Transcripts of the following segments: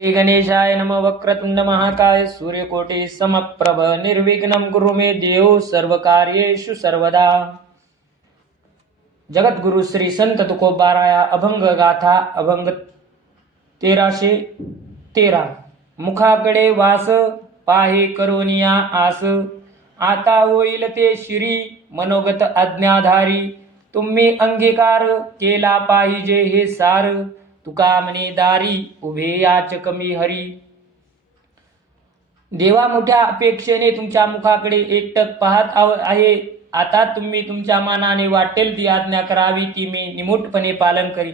श्री गणेशाय नमः। वक्रतुंड महाकाय सूर्यकोटि समप्रभ निर्विघ्नं कुरु मे देव सर्वकार्येषु सर्वदा। जगद्गुरु श्री संत तुकोबाराया अभंग गाथा अभंग 1313। मुखाकडे वास पाहे करोनिया आस, आता होईल ते शिरी मनोगत आज्ञाधारी। तुम्ही अंगीकार केला पाहिजे हे सार, तुका म्हणे दारी उभे याचक मी हरी। देवा मोठ्या अपेक्षेने तुमच्या मुखाकडे एकटक पाहत आहे। आता तुम्ही तुमच्या मनाने वाटेल ती आज्ञा करावी, ती मी निमूटपणे पालन करी।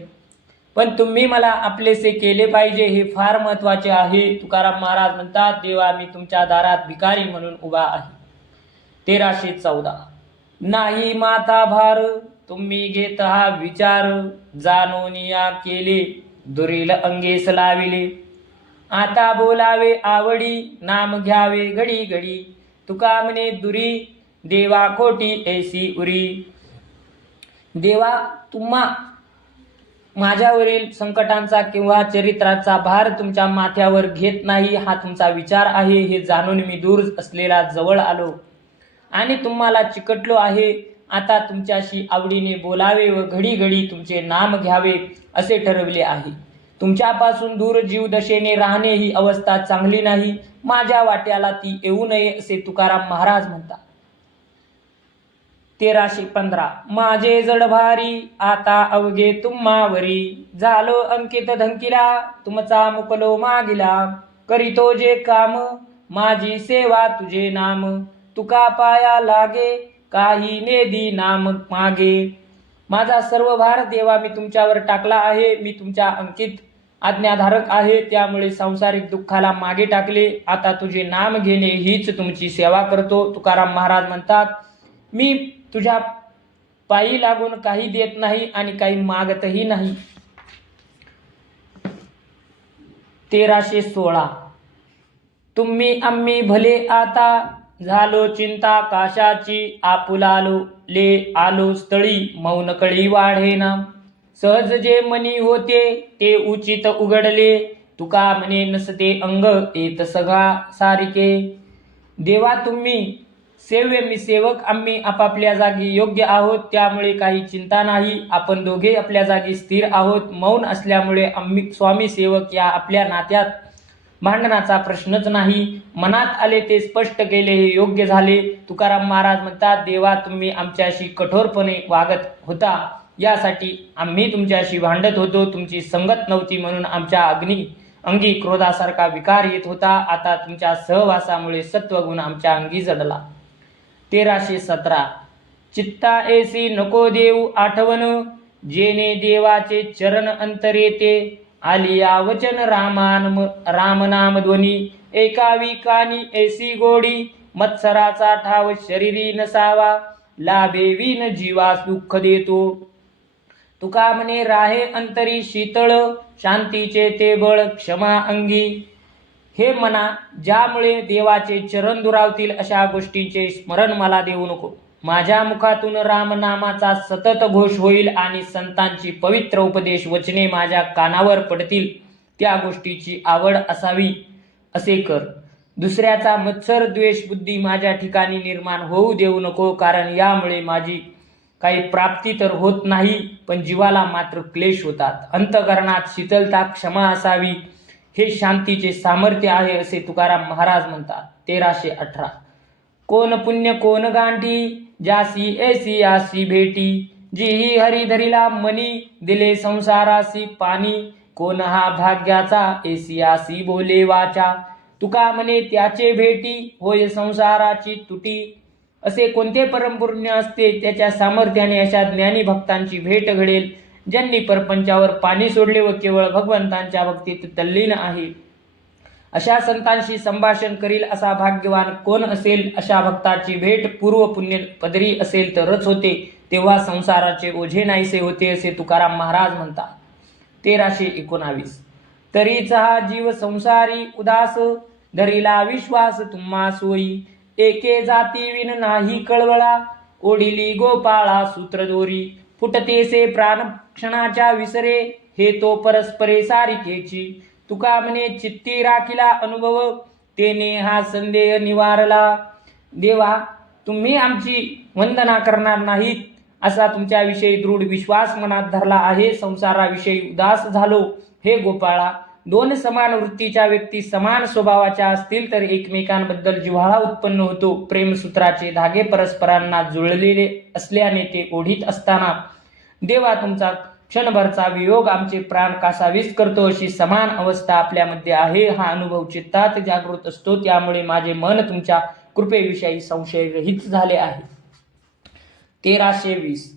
पण तुम्ही मला आपलेसे केले पाहिजे हे फार महत्वाचे आहे। तुकाराम महाराज म्हणतात, देवा मी तुमच्या दारात भिकारी म्हणून उभा आहे। 1314। नाही माता भार तुम्ही घेत हा विचार, जाणूनिया केले दुरील अंगेस लाविले। आता बोलावे आवडी नाम घ्यावे घडी घडी, तुका म्हणे दुरी देवा खोटी ऐसी उरी। देवा तुम्हा माझ्यावरील संकटांचा किंवा चरित्राचा भार तुमच्या माथ्यावर घेत नाही, हा तुमचा विचार आहे। हे जाणून मी दूर असलेला जवळ आलो आणि तुम्हाला चिकटलो आहे। आता तुमच्याशी आवडीने बोलावे व घडी घडी तुमचे नाम घ्यावे असे ठरवले आहे। तुमच्यापासून दूर जीवदशेने राहणे ही अवस्था चांगली नाही, माझ्या वाट्याला ती येऊ नये असे तुकाराम महाराज म्हणतात। 1315। माझे जड भारी आता अवघे तुम्हावरी, झालो अंकित धंकिला तुमचा मुकलो मागिला। करीतो जे काम माझी सेवा तुझे नाम, तुका पाया लागे काही नेदी नाम मागे। माझा सर्व भार देवा मी तुमच्यावर टाकला आहे। मी तुमच्या अंकित आज्ञाधारक आहे, त्यामुळे सांसारिक दुःखाला मागे टाकले। आता तुझे नाम घेणे हीच तुमची सेवा करतो। तुकाराम महाराज म्हणतात, मी तुझ्या पायी लागून काही देत नाही आणि काही मागतही नाही। 1316। तुम्ही आम्ही भले आता, झालो चिंता काशाची आपुलालो ले आलो स्थळी मौन कळी वाढेना। सहज जे मनी होते ते उचित उघडले, तुका म्हणे नसते अंग येत सगळा सारिके। देवा तुम्ही सेव्य मी सेवक, आम्ही आपापल्या जागी योग्य आहोत, त्यामुळे काही चिंता नाही। आपण दोघे आपल्या जागी स्थिर आहोत। मौन असल्यामुळे आम्ही स्वामी सेवक या आपल्या नात्यात भांडणाचा प्रश्नच नाही। मनात आले ते स्पष्ट केले हे योग्य झाले। तुकाराम महाराज म्हणतात, देवा तुम्ही आमच्याशी कठोरपणे वागत होता, यासाठी आम्ही तुमच्याशी भांडत होतो। तुमची संगत नव्हती म्हणून आमच्या अंगी क्रोधासारखा विकार येत होता। आता तुमच्या सहवासामुळे सत्वगुण आमच्या अंगी जडला। 1317। चित्ता ऐसी नको देऊ आठवण, जेने देवाचे चरण अंतरेते। आलिया वचन राम नाम ध्वनी, एकावी कानी ऐसी गोडी। मत्सराचा ठाव शरीरी नसावा, लाभे विन जीवास दुःख देतो। तुका म्हणे राहे अंतरी शीतळ, शांतीचे ते बळ क्षमा अंगी। हे मना, ज्यामुळे देवाचे चरण दुरावतील अशा गोष्टींचे स्मरण मला देऊ नको। माझ्या मुखातून रामनामाचा सतत घोष होईल आणि संतांची पवित्र उपदेश वचने माझ्या कानावर पडतील, त्या गोष्टीची आवड असावी असे कर। दुसऱ्याचा मत्सर द्वेष बुद्धी माझ्या ठिकाणी निर्माण होऊ देऊ नको, कारण यामुळे माझी काही प्राप्ती तर होत नाही, पण जीवाला मात्र क्लेश होतात। अंतःकरणात शीतलता क्षमा असावी, हे शांतीचे सामर्थ्य आहे असे तुकाराम महाराज म्हणतात। 1318। कोण पुण्य कोण गांठी, जासी ऐसी आसी भेटी। जीही हरी धरिला मनी, दिले संसारासी पाणी। कोण हा भाग्याचा ऐसी आसी बोले वाचा, तुका म्हणे त्याचे भेटी होय संसाराची तुटी। असे कोणते परमपुण्य असते, त्याच्या सामर्थ्याने अशा ज्ञानी भक्तांची भेट घडेल, ज्यांनी परपंचावर पाणी सोडले व केवळ भगवंतांच्या भक्तीत तल्लीन आहे। अशा संतांशी संभाषण करील असा भाग्यवान कोण असेल। अशा भक्ताची भेट पूर्व पुण्य पदरी असेल तरच होते, तेव्हा संसाराचे ओझे नाहीसे होते असे तुकाराम महाराज म्हणतात। 1319। तरीच हा जीव संसारी उदास, धरिला विश्वास तुम्हा सोयी। एके जाती विन नाही कळवळा, ओढिली गोपाळा सूत्रदोरी। फुटतेसे प्राण क्षणाच्या विसरे, हे तो परस्परे सारिकेची। तुका म्हणे चित्ती राखिला अनुभव तेने हा संदेह निवारला. देवा, तुम्ही आमची वंदना करणार नाहीत असा तुमच्याविषयी दृढ विश्वास मनात धरला आहे. संसाराविषयी उदास झालो. हे गोपाळा, दोन समान वृत्तीच्या व्यक्ती समान स्वभावाच्या असतील तर एकमेकांबद्दल जिव्हाळा उत्पन्न होतो. प्रेमसूत्राचे धागे परस्परांना जुळलेले असल्याने ते ओढीत असताना देवा तुमचा क्षणभरचा वियोग आमचे प्राण कासावीस करतो. अशी समान अवस्था आपल्यामध्ये आहे. हा अनुभव चित्तात जागृत असतो. त्यामुळे माझे मन तुमच्या कृपेविषयी संशयरहित झाले आहे. 1320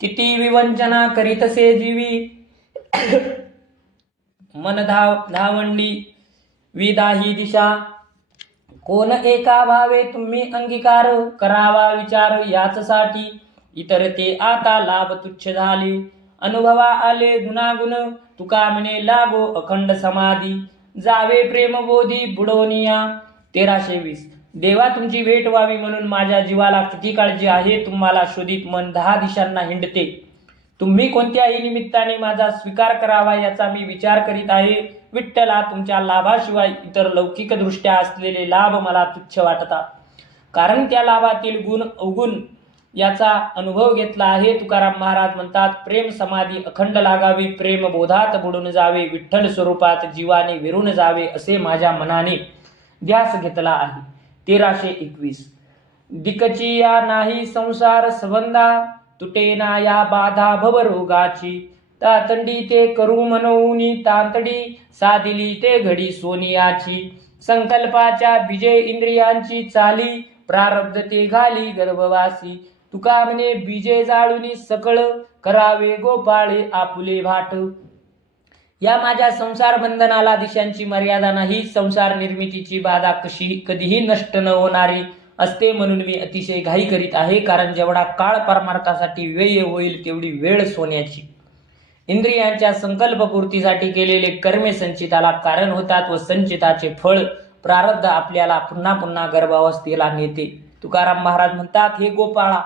किती विवंचना करीतसे जीवी मन धावंडी विदाही दिशा. कोण एका भावे तुम्ही अंगीकार करावा विचार याचसाठी. इतर ते आता लाभ तुच्छ झाले. अनुभवा आले गुणागुण तुका म्हणे लागो अखंड समाधी. जावे प्रेमबोधी बुडवनिया. 1320 देवा, तुमची भेट व्हावी म्हणून माझ्या जीवाला किती काळजी आहे. तुम्हाला शोधित मन 10 दिशांना हिंडते. तुम्ही कोणत्याही निमित्ताने माझा स्वीकार करावा याचा मी विचार करीत आहे. विठ्ठला, तुमच्या लाभाशिवाय इतर लौकिक दृष्ट्या असलेले लाभ मला तुच्छ वाटतात. कारण त्या लाभातील गुण अवगुण याचा अनुभव घेतला आहे. तुकाराम महाराज म्हणतात, प्रेम समाधी अखंड लागावी, प्रेम बोधात बुडून जावे, विठ्ठल स्वरूपात जीवाने विरून जावे असे माझ्या मनाने ध्यास घेतला आहे. 1321 दिकची या नाही संसार संबंधा तुटेना या बाधा भवरोगाची. तातंडी ते करू मनवूनी तांतडी साधिली ते घडी सोनियाची. संकल्पाच्या बीजे इंद्रियांची चाली प्रारब्ध ते घाली गर्भवासी. तुका म्हणे बीजे जाळूनी सकळ करावे गोपाळे आपुले भाट. या माझ्या संसार बंधनाला दिशांची मर्यादा नाही. संसार निर्मितीची बाधा कधीही नष्ट न होणारी असते म्हणून मी अतिशय घाई करीत आहे. कारण जेवढा काळ परमार्थासाठी व्यय होईल तेवढी वेळ सोन्याची. इंद्रियांच्या संकल्पपूर्तीसाठी केलेले कर्मे संचिताला कारण होतात व संचिताचे फळ प्रारब्ध आपल्याला पुन्हा पुन्हा गर्भावस्थेला नेते. तुकाराम महाराज म्हणतात, हे गोपाळा,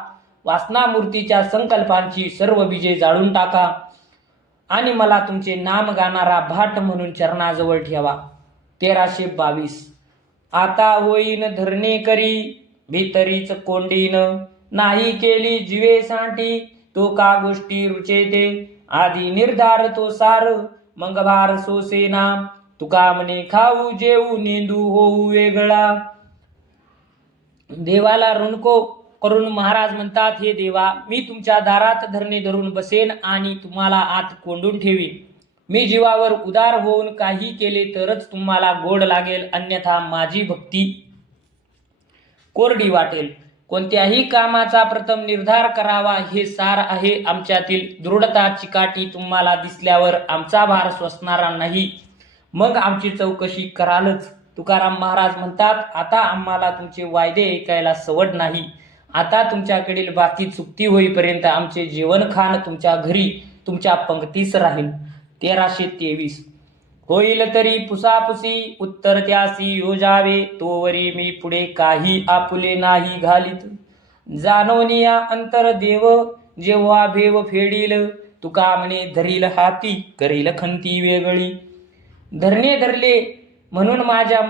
वासनामूर्तीच्या संकल्पांची सर्व बीजे जाळून टाका आणि मला तुमचे नाम गाणारा भाट म्हणून चरणाजवळ ठेवा. 1322 आता होईन धरणे करी भीतरीच कोंडीन. नाही केली जिवे सांठी तो का गोष्टी रुचेते. आधी निर्धार तो सार मग भार सोसेना. तुका म्हणे खाऊ जेऊ नेंदू होऊ वेगळा. देवाला रुणको करून महाराज म्हणतात, हे देवा, मी तुमच्या दारात धरणे धरून बसेन आणि तुम्हाला आत कोंडून ठेवीन. मी जीवावर उदार होऊन काही केले तरच तुम्हाला गोड लागेल, अन्यथा माझी भक्ती कोरडी वाटेल. कोणत्याही कामाचा प्रथम निर्धार करावा हे सार आहे. आमच्यातील दृढता चिकाटी तुम्हाला दिसल्यावर आमचा भार स्वसणारा नाही. मग आमची चौकशी करालच. तुकाराम महाराज म्हणतात, आता आम्हाला तुमचे वायदे ऐकायला सवड नाही. आता तुमच्याकडील बाकी चुकती होईपर्यंत आमचे जेवणखाण तुमच्या घरी तुमच्या पंक्तीस राहील. 1323 होईल तरी पुसापुसी उत्तर त्यासी योजावे. तोवरी मी पुढे काही आपुले नाही घालीत. जाणवनिया अंतर देव जेव्हा भेव फेडील. तुका म्हणे धरील हाती करील खंती वेगळी. धरणे धरले म्हणून माझ्या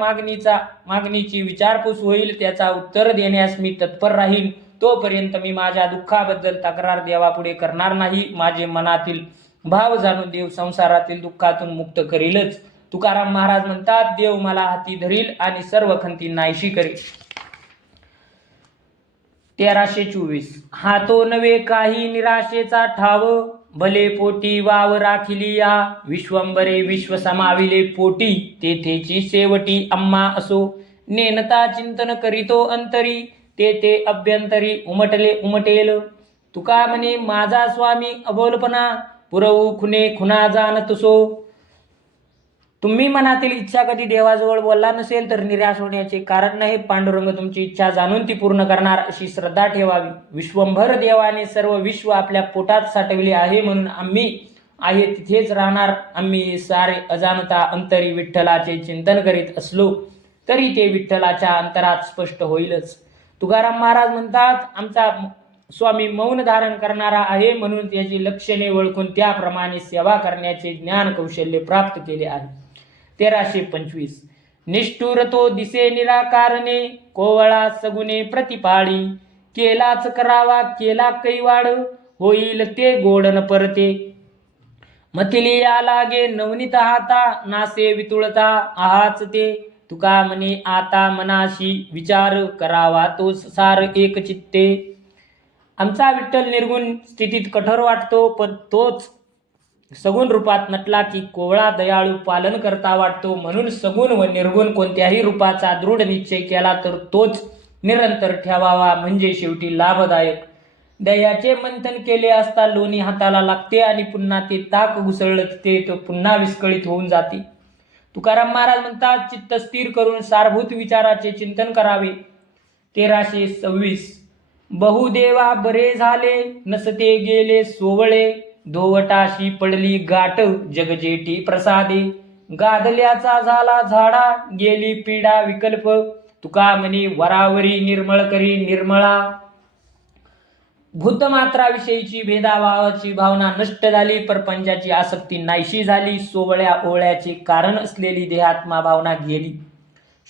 मागणीची विचारपूस होईल. त्याचा उत्तर देण्यास मी तत्पर राहीन. तोपर्यंत मी माझ्या दुःखाबद्दल तक्रार देवापुढे करणार नाही. माझे मनातील भाव जाणून देव संसारातील दुःखातून मुक्त करीलच. तुकाराम महाराज म्हणतात, देव मला हाती धरील आणि सर्व खंती नाहीशी करेल. 1324 हा तो नवे काही निराशेचा ठाव. भले पोटी वाव राखिली या विश्वंबरे विश्व समाविले पोटी. तेथेची शेवटी आम्हा असो नेनता चिंतन करीतो अंतरी. ते अभ्यंतरी उमटेल. तुका म्हणे माझा स्वामी अबोलपणा पुरवू खुने खुना जाणतसो. तुम्ही मनातील इच्छा कधी देवाजवळ बोलला नसेल तर निराश होण्याचे कारण नाही. पांडुरंग तुमची इच्छा जाणून ती पूर्ण करणार अशी श्रद्धा ठेवावी. विश्वंभर देवाने सर्व विश्व आपल्या पोटात साठविले आहे म्हणून आम्ही आहे तिथेच राहणार. आम्ही सारे अजाणता अंतरी विठ्ठलाचे चिंतन करीत असलो तरी ते विठ्ठलाच्या अंतरात स्पष्ट होईलच. तुकाराम महाराज म्हणतात, आमचा स्वामी मौन धारण करणारा आहे म्हणून त्याची लक्षणे ओळखून त्याप्रमाणे सेवा करण्याचे ज्ञान कौशल्य प्राप्त केले आहे. 1325. निष्ठुर तो दिसे निराकारणे, कोवळा सगुणे प्रतिपाळी. केलाच करावा केला कैवाड, होईल ते गोडन परते. मथिली या लागे नवनीत हाता, नासे वितुळता आहाच ते. तुका म्हणे आता मनाशी विचार, करावा तोच सार एक चित्ते. आमचा विठ्ठल निर्गुण स्थितीत कठोर वाटतो, पण तोच सगुण रूपात नटला की कोवळा दयाळू पालन करता वाटतो. म्हणून सगुण व निर्गुण कोणत्याही रूपाचा दृढ निश्चय केला तर तोच निरंतर ठेवावा, म्हणजे शेवटी लाभदायक. दह्याचे मंथन केले असता लोणी हाताला लागते आणि पुन्हा ते ताक घुसळलं ते पुन्हा विस्कळीत होऊन जाते. तुकाराम महाराज म्हणतात, चित्त स्थिर करून सारभूत विचाराचे चिंतन करावे. 1326. बहुदेवा बरे झाले, नसते गेले सोवळे. धोवटाशी पडली गाठ, जगजेटी प्रसादे. गादल्याचा झाला झाडा, गेली पीडा विकल्प. तुका म्हणे वरावरी निर्मळ करी निर्मळा. भूतमात्राविषयीची भेदाभावाची भावना नष्ट झाली, परपंचाची आसक्ती नाहीशी झाली. सोवळ्या ओवळ्याचे कारण असलेली देहात्मा भावना गेली.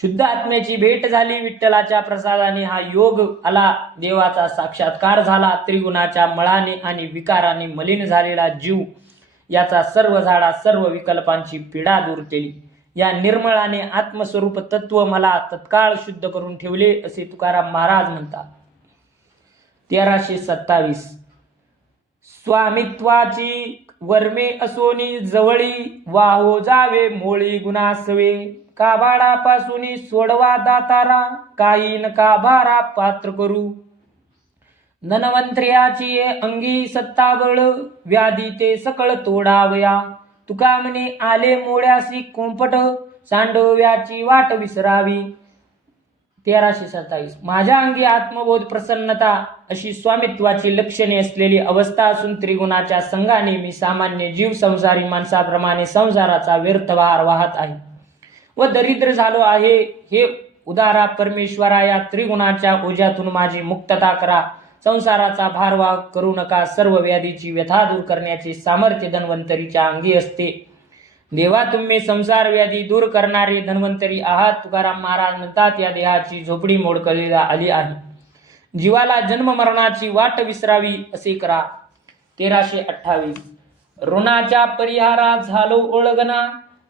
शुद्ध आत्म्याची भेट झाली. विठ्ठलाच्या प्रसादाने हा योग आला. देवाचा साक्षात्कार झाला. त्रिगुणाच्या मळाने आणि विकाराने मलिन झालेला जीव याचा सर्व झाडा सर्व विकल्पांची पीडा दूर केली. या निर्मळाने आत्मस्वरूप तत्व मला तत्काळ शुद्ध करून ठेवले, असे तुकाराम महाराज म्हणतात. 1327. स्वामित्वाची वर्मे असोनी जवळी, वाहो जावे मोळी गुणासवे. काबाडापासून सोडवा दातारा, काही नका भारा पात्र करू. धनवंतर्याची अंगी सत्ताबळ, व्याधी ते सकळ तोडावया. तुका म्हणे आले मोड्यासी कोंपट, सांडव्याची वाट विसरावी. 1327. माझ्या अंगी आत्मबोध प्रसन्नता अशी स्वामित्वाची लक्षणे असलेली अवस्था असून त्रिगुणाच्या संघाने मी सामान्य जीव संसारी माणसाप्रमाणे संसाराचा व्यर्थ भार वाहत आहे व दरिद्र झालो आहे. हे उदारा परमेश्वरा, या त्रिगुणाच्या ओझ्यातून माझी मुक्तता करा. संसाराचा भारवाह करू नका. सर्व व्याधीची व्यथा दूर करण्याचे सामर्थ्य धन्वंतरीच्या अंगी असते. देवा, तुम्ही संसार व्याधी दूर करणारे धन्वंतरी आहात. तुकाराम महाराज म्हणतात, या देहाची झोपडी मोडकळी आली आहे. जीवाला जन्म मरणाची वाट विसरावी असे करा. 1328. ऋणाच्या परिहारा झालो ओळगना,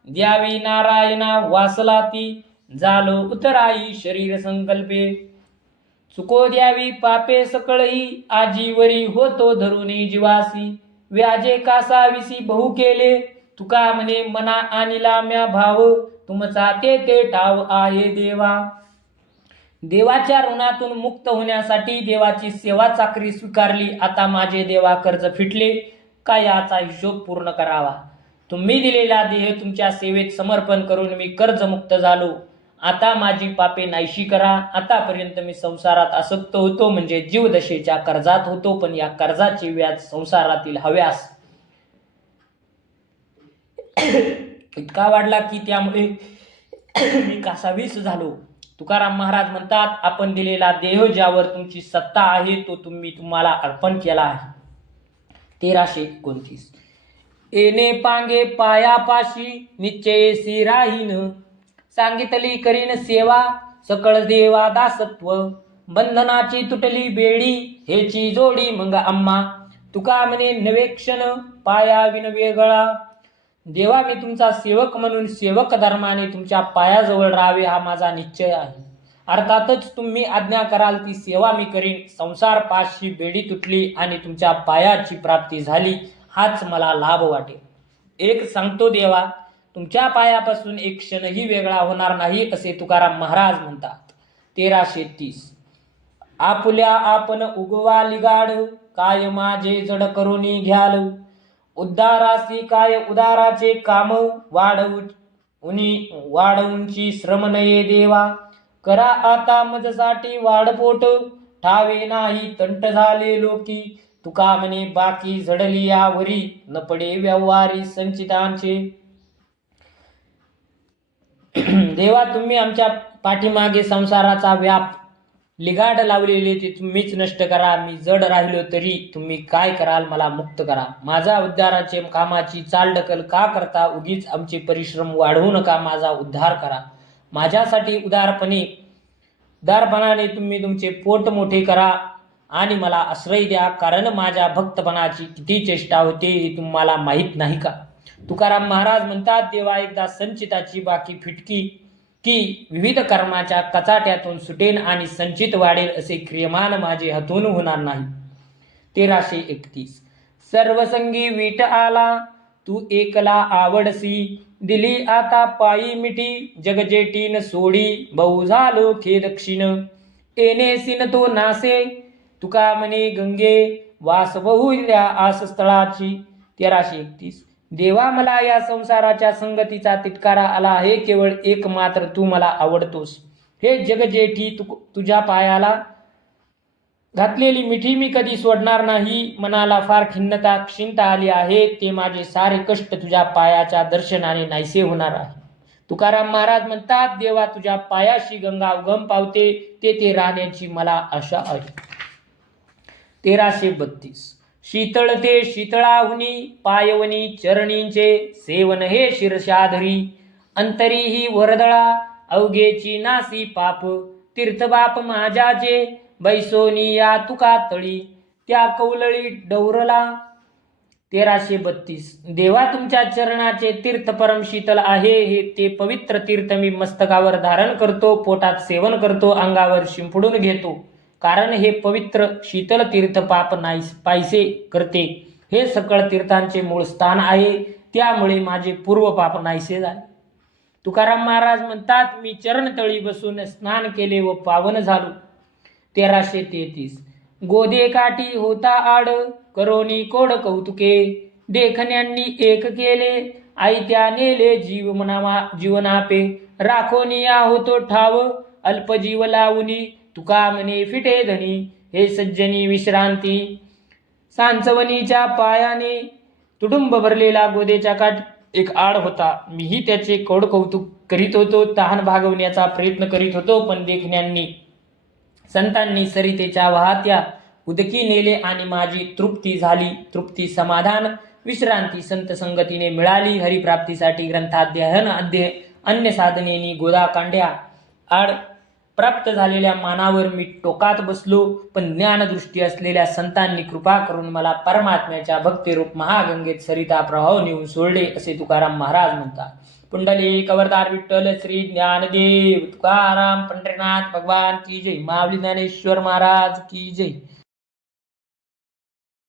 द्यावी नारायणा वासला ती. झालो उतराई शरीर संकल्पे, चुको द्यावी पापे सकळही. आजीवरी होतो धरुणी जीवासी, व्याजे कासाविसी बहु केले. तुका म्हणे मना आणिला म्या भाव, तुमचा ते ठाव आहे देवा. देवाच्या ऋणातून मुक्त होण्यासाठी देवाची सेवा चाकरी स्वीकारली. आता माझे देवा कर्ज फिटले का याचा हिशोब पूर्ण करावा. तुम्ही दिलेला देह तुमच्या सेवेत समर्पण करून मी कर्जमुक्त झालो. आता माझी पापे नाहीशी करा. आतापर्यंत मी संसारात आसक्त होतो, म्हणजे जीवदशेच्या कर्जात होतो, पण या कर्जाचे व्याज संसारातील हव्यास इतका वाढला की त्यामुळे मी कासावीस झालो. तुकाराम महाराज म्हणतात, आपण दिलेला देह ज्यावर तुमची सत्ता आहे तो तुम्हाला अर्पण केला आहे. 1329. येणे पांगे पायापाशी, निश्चयसी राहीन. सांगितली करीन सेवा, सकळ देवा दासत्व. बंधनाची तुटली बेडी, हेची जोडी मग आम्हा. तुका म्हणे नवे क्षण, पाया विन वेगळा. देवा, मी तुमचा सेवक म्हणून सेवक धर्माने तुमच्या पायाजवळ राहावे हा माझा निश्चय आहे. अर्थातच तुम्ही आज्ञा कराल ती सेवा मी करीन. संसार पाशची बेडी तुटली आणि तुमच्या पायाची प्राप्ती झाली, हाच मला लाभ वाटेल. एक सांगतो देवा, तुमच्या पायापासून एक क्षणही वेगळा होणार नाही, असे तुकाराम महाराज म्हणतात. 1330. आपुल्या आपण उगवा लिगाड, काय माझे जड करुनी घ्याल. उद्धारासी काय उदाराचे काम, वाढवूंची श्रम नये देवा. करा आता मजसाठी वाढपोट, ठावे नाही तंट झाले लोकी. तुका म्हणे बाकी झडली यावरी, न पडे व्यवहारी संचितांचे. देवा, तुम्ही आमच्या पाठीमागे संसाराचा व्याप लिगाड लावलेले ते तुम्हीच नष्ट करा. मी जड राहिलो तरी तुम्ही काय कराल, मला मुक्त करा. माझा उद्धाराचे कामाची चालढकल का करता, उगीच आमचे परिश्रम वाढवू नका. माझा उद्धार करा. माझ्यासाठी उदारपणाने तुम्ही तुमचे पोट मोठे करा आणि मला आश्रय द्या. कारण माझ्या भक्तपणाची किती चेष्टा होते हे तुम्हाला माहीत नाही का? तुकाराम महाराज म्हणतात, देवा एकदा संचिताची बाकी फिटकी की विविध कर्माच्या कचाट्यातून सुटेन आणि संचित वाढेल असे क्रियमान माझे हातून होणार नाही. 1331. सर्वसंगी वीट आला, तू एकला आवडसी. दिली आता पायी मिठी, जगजेटीन सोडी. बहु झालो खेद क्षीण, येणेसीन तो नासे. तुका म्हणे गंगे, वास बहुल्या आसस्थळाची. 1331. देवा मला या संसाराच्या संगतीचा तिटकारा आला आहे. केवळ एक मात्र तू मला आवडतोस. हे जगजेठी, तुझ्या पायाला घातलेली मिठी मी कधी सोडणार नाही. मनाला फार खिन्नता क्षीणता आली आहे. ते माझे सारे कष्ट तुझ्या पायाच्या दर्शनाने नाहीसे होणार आहे. तुकाराम महाराज म्हणतात, देवा तुझ्या पायाशी गंगा उगम पावते, तेथे राहण्याची मला आशा आहे. 1332. शीतळते शीतळाहुनी, पायवनी चरणींचे. सेवन हे शिरशाधरी, अंतरीही वरदळा. अवघेची नासी पाप, तीर्थबाप माझ्याचे. बैसोनी या तुका तळी, त्या कौलळी डौरला. 1332. देवा तुमच्या चरणाचे तीर्थ परम शीतल आहे. हे ते पवित्र तीर्थ मी मस्तकावर धारण करतो, पोटात सेवन करतो, अंगावर शिंपडून घेतो. कारण हे पवित्र शीतल तीर्थ पाप पायसे करते. हे सकळ तीर्थांचे मूळ स्थान आहे. त्यामुळे माझे पूर्व पाप नाहीसे झाले. तुकाराम महाराज म्हणतात, मी चरणतळी बसून स्नान केले व पावन झालो. 1333. गोदे काठी होता आड, करोनी कोड कौतुके. देखण्यांनी एक केले, आयत्या नेले जीवनापे. राखोनी या होतो ठाव, अल्पजीव लावुनी. तुका म्हणे फिटे धनी, हे सज्जनी विश्रांती. सांचवनीच्या पायाने तुडुंब भरलेला गोदेच्या काठ एक आड होता. मीही त्याचे कोड कौतुक करीत होतो, तहान भागवण्याचा प्रयत्न करीत होतो. पण देखण्यांनी संतांनी सरितेच्या वाहत्या उदकी नेले आणि माझी तृप्ती झाली. तृप्ती, समाधान, विश्रांती संत संगतीने मिळाली. हरिप्राप्तीसाठी ग्रंथाध्ययन अन्य साधनेनी गोदा कांड्या आड प्राप्त झालेल्या मानावर मी टोकात बसलो. पण ज्ञानदृष्टी असलेल्या संतांनी कृपा करून मला परमात्म्याच्या भक्तिरूप महागंगेत सरिता प्रवाह नेऊन सोडले, असे तुकाराम महाराज म्हणतात. पुंडलिक अवतार विठ्ठल श्री ज्ञानदेव तुकाराम पंढरीनाथ भगवान की जय. माऊली ज्ञानेश्वर महाराज की जय.